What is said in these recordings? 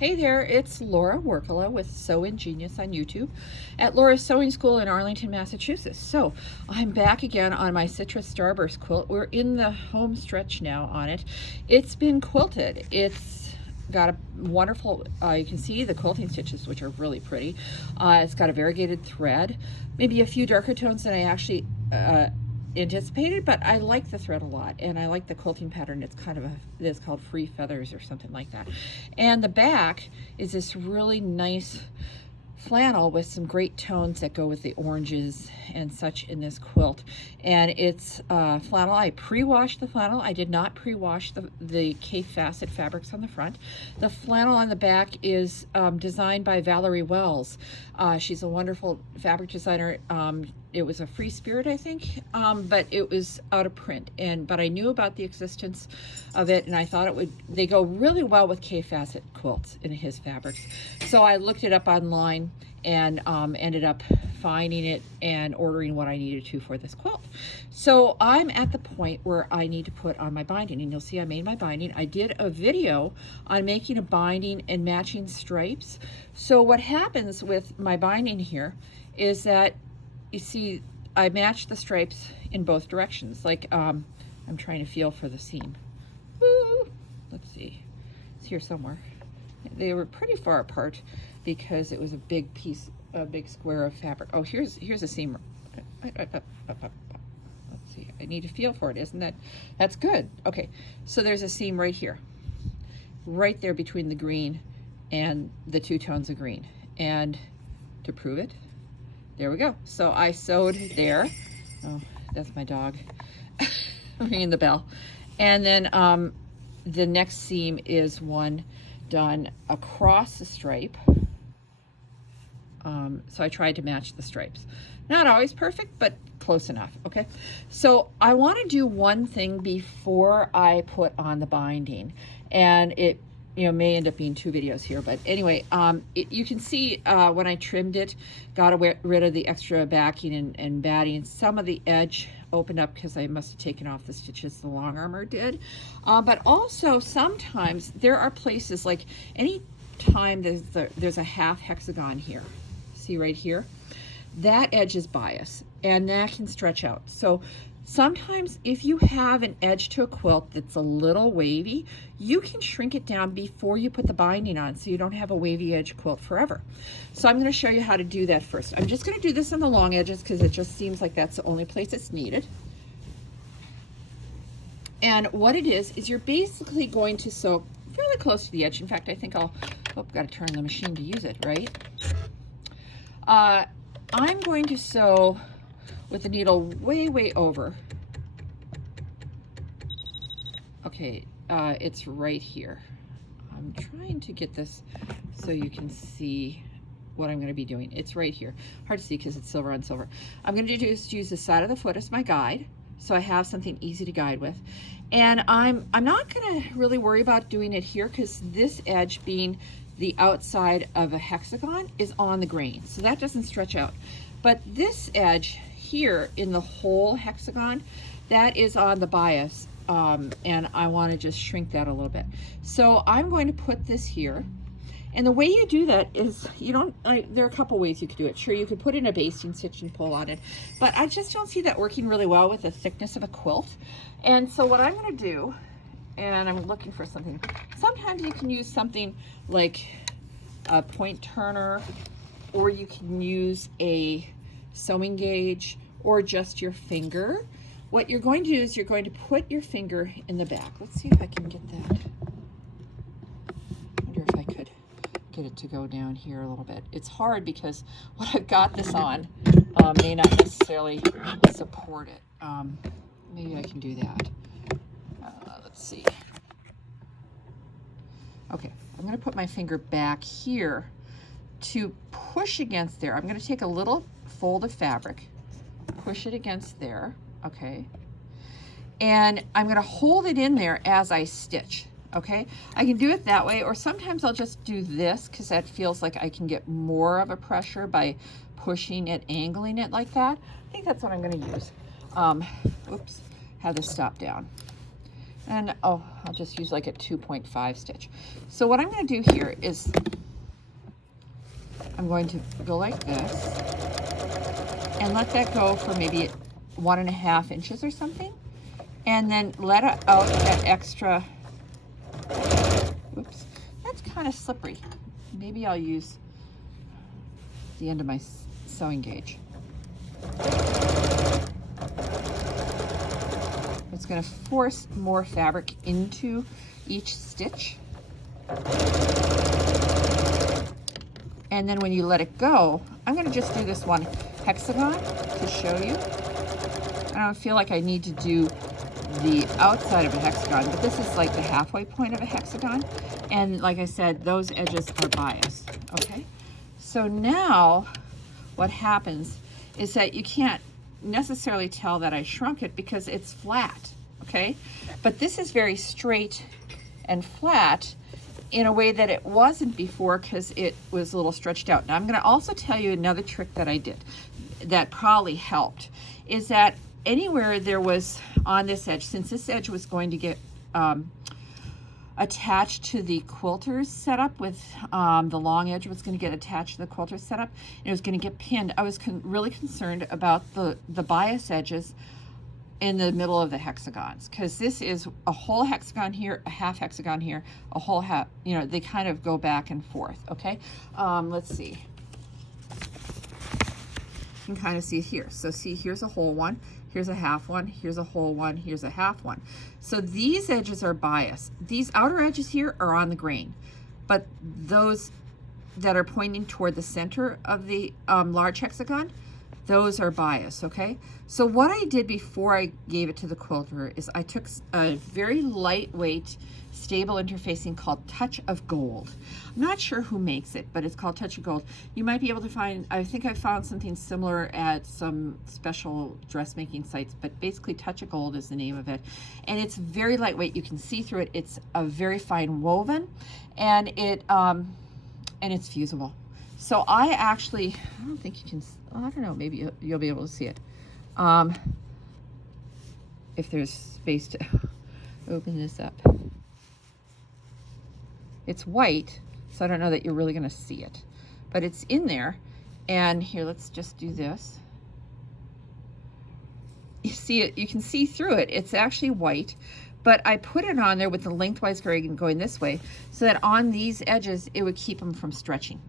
Hey there, it's Laura Workala with Sew Ingenious on YouTube at Laura's Sewing School in Arlington, Massachusetts. So I'm back again on my Citrus Starburst quilt. We're in the home stretch now on it. It's been quilted. It's got a wonderful, you can see the quilting stitches, which are really pretty. It's got a variegated thread, maybe a few darker tones than I actually anticipated, but I like the thread a lot, and I like the quilting pattern. It's kind of it's called Free Feathers or something like that. And the back is this really nice flannel with some great tones that go with the oranges and such in this quilt. And it's flannel. I pre-washed the flannel. I did not pre-wash the K-Facet fabrics on the front. The flannel on the back is designed by Valerie Wells. She's a wonderful fabric designer. It was a free spirit, I think, but it was out of print. But I knew about the existence of it, and I thought they go really well with K-Facet quilts in his fabrics. So I looked it up online and ended up finding it and ordering what I needed to for this quilt. So I'm at the point where I need to put on my binding, and you'll see I made my binding. I did a video on making a binding and matching stripes. So what happens with my binding here is that you see I match the stripes in both directions. Like I'm trying to feel for the seam. Woo! Let's see, it's here somewhere. They were pretty far apart because it was a big piece, a big square of fabric. Oh, here's a seam. Let's see, I need to feel for it. Isn't that's good? Okay, so there's a seam right here, right there between the green and the two tones of green. And to prove it, there we go. So I sewed there. Oh, that's my dog ringing the bell. And then the next seam is one done across the stripe. So I tried to match the stripes. Not always perfect, but close enough, okay? So I want to do one thing before I put on the binding, and it may end up being two videos here, but anyway, you can see when I trimmed it, got rid of the extra backing and batting. Some of the edge opened up because I must have taken off the stitches the long armor did. But also sometimes there are places, like any time there's a half hexagon here, see right here, that edge is bias and that can stretch out. So sometimes if you have an edge to a quilt that's a little wavy, you can shrink it down before you put the binding on so you don't have a wavy edge quilt forever. So I'm going to show you how to do that first. I'm just going to do this on the long edges because it just seems like that's the only place it's needed. And what it is you're basically going to sew fairly close to the edge. In fact, I think got to turn the machine to use it, right? I'm going to sew with the needle way over. Okay, it's right here. I'm trying to get this so you can see what I'm going to be doing. It's right here. Hard to see because it's silver on silver. I'm going to just use the side of the foot as my guide, so I have something easy to guide with. And I'm not going to really worry about doing it here because this edge, being the outside of a hexagon, is on the grain, so that doesn't stretch out. But this edge here in the whole hexagon, that is on the bias, and I want to just shrink that a little bit. So I'm going to put this here, and the way you do that is there are a couple ways you could do it. Sure, you could put in a basting stitch and pull on it, but I just don't see that working really well with the thickness of a quilt. And so what I'm going to do, and I'm looking for something, sometimes you can use something like a point turner, or you can use a sewing gauge, or just your finger. What you're going to do is you're going to put your finger in the back. Let's see if I can get that. I wonder if I could get it to go down here a little bit. It's hard because what I've got this on may not necessarily support it. Maybe I can do that. Let's see. Okay, I'm going to put my finger back here to push against there. I'm going to take a little fold of fabric, push it against there, okay? And I'm going to hold it in there as I stitch, okay? I can do it that way, or sometimes I'll just do this because that feels like I can get more of a pressure by pushing it, angling it like that. I think that's what I'm going to use. Oops, have this stop down. And oh, I'll just use like a 2.5 stitch. So what I'm going to do here is I'm going to go like this and let that go for maybe 1.5 inches or something, and then let it out that extra. Whoops, that's kind of slippery. Maybe I'll use the end of my sewing gauge. It's going to force more fabric into each stitch. And then when you let it go, I'm going to just do this one hexagon to show you. I don't feel like I need to do the outside of a hexagon, but this is like the halfway point of a hexagon. And like I said, those edges are biased, okay? So now what happens is that you can't necessarily tell that I shrunk it because it's flat, okay? But this is very straight and flat in a way that it wasn't before because it was a little stretched out. Now I'm going to also tell you another trick that I did that probably helped, is that anywhere there was on this edge, since this edge was going to get attached to the quilter's setup with the long edge was going to get attached to the quilter's setup, and it was going to get pinned. I was really concerned about the bias edges in the middle of the hexagons, because this is a whole hexagon here, a half hexagon here, a whole half, you know, they kind of go back and forth, okay? Let's see. You can kind of see it here. So see, here's a whole one, here's a half one, here's a whole one, here's a half one. So these edges are biased. These outer edges here are on the grain, but those that are pointing toward the center of the large hexagon, those are biased, okay? So what I did before I gave it to the quilter is I took a very lightweight stable interfacing called Touch of Gold. I'm not sure who makes it, but it's called Touch of Gold. You might be able to find, I think I found something similar at some special dressmaking sites, but basically Touch of Gold is the name of it. And it's very lightweight. You can see through it. It's a very fine woven, and it's fusible. So I actually, I don't think you can, I don't know, maybe you'll be able to see it. If there's space to open this up. It's white, so I don't know that you're really going to see it, but it's in there. And here, let's just do this. You see it, you can see through it. It's actually white, but I put it on there with the lengthwise gradient going this way so that on these edges, it would keep them from stretching.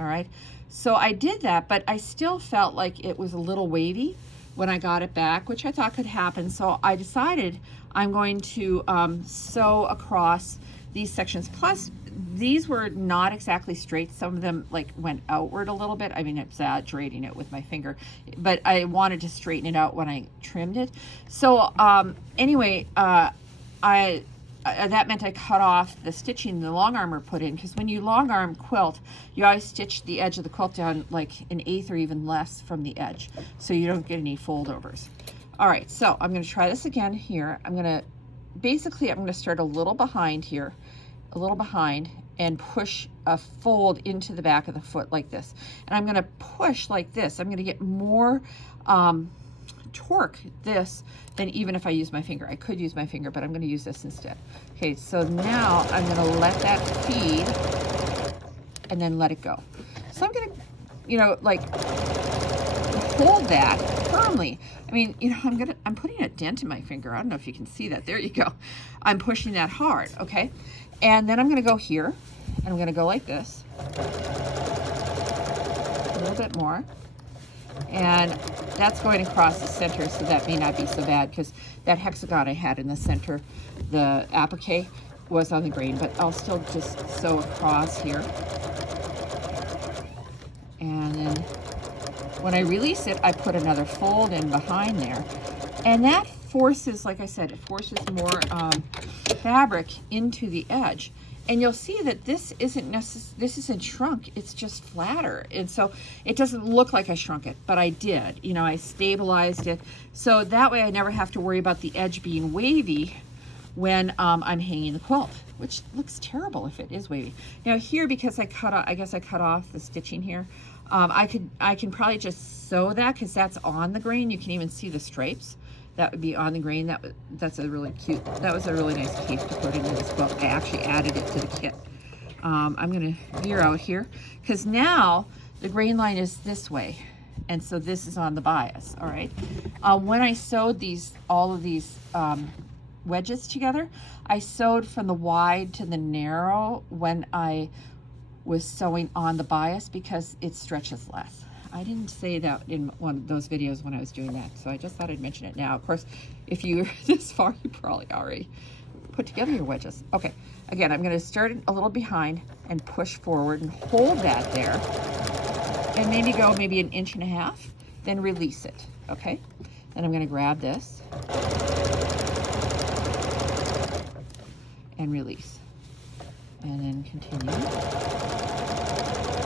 All right, so I did that, but I still felt like it was a little wavy when I got it back, which I thought could happen. So I decided I'm going to sew across these sections. Plus, these were not exactly straight. Some of them like went outward a little bit. I mean, exaggerating it with my finger, but I wanted to straighten it out when I trimmed it. So anyway, that meant I cut off the stitching the long arm put in, because when you long arm quilt, you always stitch the edge of the quilt down like 1/8 or even less from the edge, so you don't get any foldovers. All right, so I'm going to try this again here. I'm going to start a little behind here, a little behind, and push a fold into the back of the foot like this. And I'm going to push like this. I'm going to get more torque this than even if I use my finger. I could use my finger, but I'm going to use this instead. Okay, so now I'm going to let that feed and then let it go. So I'm going to, you know, like hold that firmly. I mean, you know, I'm putting a dent in my finger. I don't know if you can see that. There you go. I'm pushing that hard, okay? And then I'm going to go here, and I'm going to go like this. A little bit more. And that's going across the center, so that may not be so bad, because that hexagon I had in the center, the applique, was on the grain, but I'll still just sew across here. And then when I release it, I put another fold in behind there. And that forces, like I said, it forces more fabric into the edge. And you'll see that this isn't shrunk, it's just flatter. And so it doesn't look like I shrunk it, but I did. You know, I stabilized it. So that way I never have to worry about the edge being wavy when I'm hanging the quilt, which looks terrible if it is wavy. Now here, because I guess I cut off the stitching here, I can probably just sew that, because that's on the grain. You can even see the stripes. that would be on the grain. That's a really cute, that was a really nice case to put into this quilt. I actually added it to the kit. I'm going to veer out here because now the grain line is this way, and so this is on the bias. All right. When I sewed all of these wedges together, I sewed from the wide to the narrow when I was sewing on the bias because it stretches less. I didn't say that in one of those videos when I was doing that, so I just thought I'd mention it now. Of course, if you're this far, you probably already put together your wedges. Okay, again, I'm going to start a little behind and push forward and hold that there, and maybe go an inch and a half, then release it. Okay, then I'm going to grab this and release, and then continue.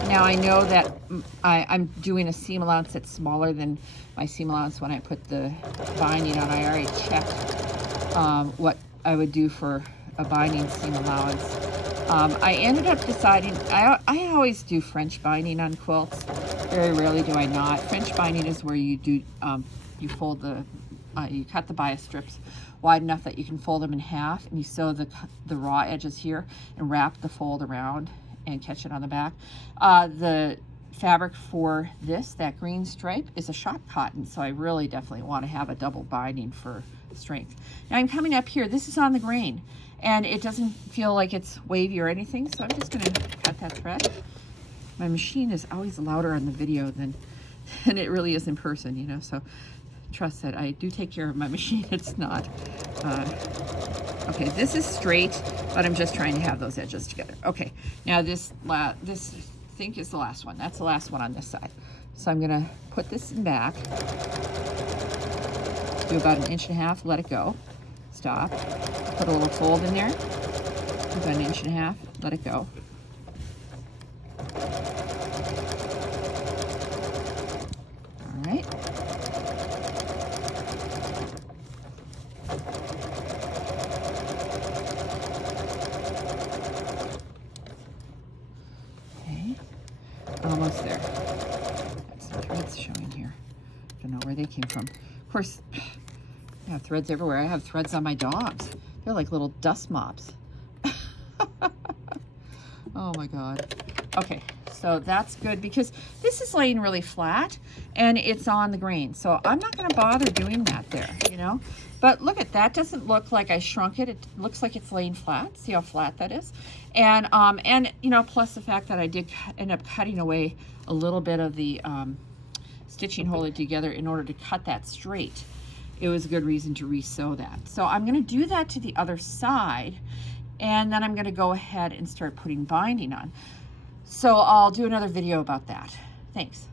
Now I know that I'm doing a seam allowance that's smaller than my seam allowance when I put the binding on. I already checked what I would do for a binding seam allowance. I ended up deciding, I always do French binding on quilts. Very rarely do I not. French binding is where you do, you fold you cut the bias strips wide enough that you can fold them in half, and you sew the raw edges here and wrap the fold around and catch it on the back. The fabric for that green stripe, is a shot cotton, so I really definitely want to have a double binding for strength. Now I'm coming up here, this is on the grain, and it doesn't feel like it's wavy or anything, so I'm just going to cut that thread. My machine is always louder on the video than it really is in person, you know, so trust that I do take care of my machine. It's not okay, this is straight, but I'm just trying to have those edges together. Okay, now this I think is the last one. That's the last one on this side. So I'm gonna put this in back, do about an inch and a half, let it go, stop, put a little fold in there, about an inch and a half, let it go. All right. Almost there. That's the threads showing here. Don't know where they came from. Of course, I have threads everywhere. I have threads on my dogs. They're like little dust mops. Oh my God. Okay, so that's good because this is laying really flat and it's on the grain. So I'm not going to bother doing that there, you know. But look at that, doesn't look like I shrunk it. It looks like it's laying flat. See how flat that is? And you know, plus the fact that I did end up cutting away a little bit of the stitching, hold it together in order to cut that straight. It was a good reason to re-sew that. So I'm going to do that to the other side, and then I'm going to go ahead and start putting binding on. So I'll do another video about that. Thanks.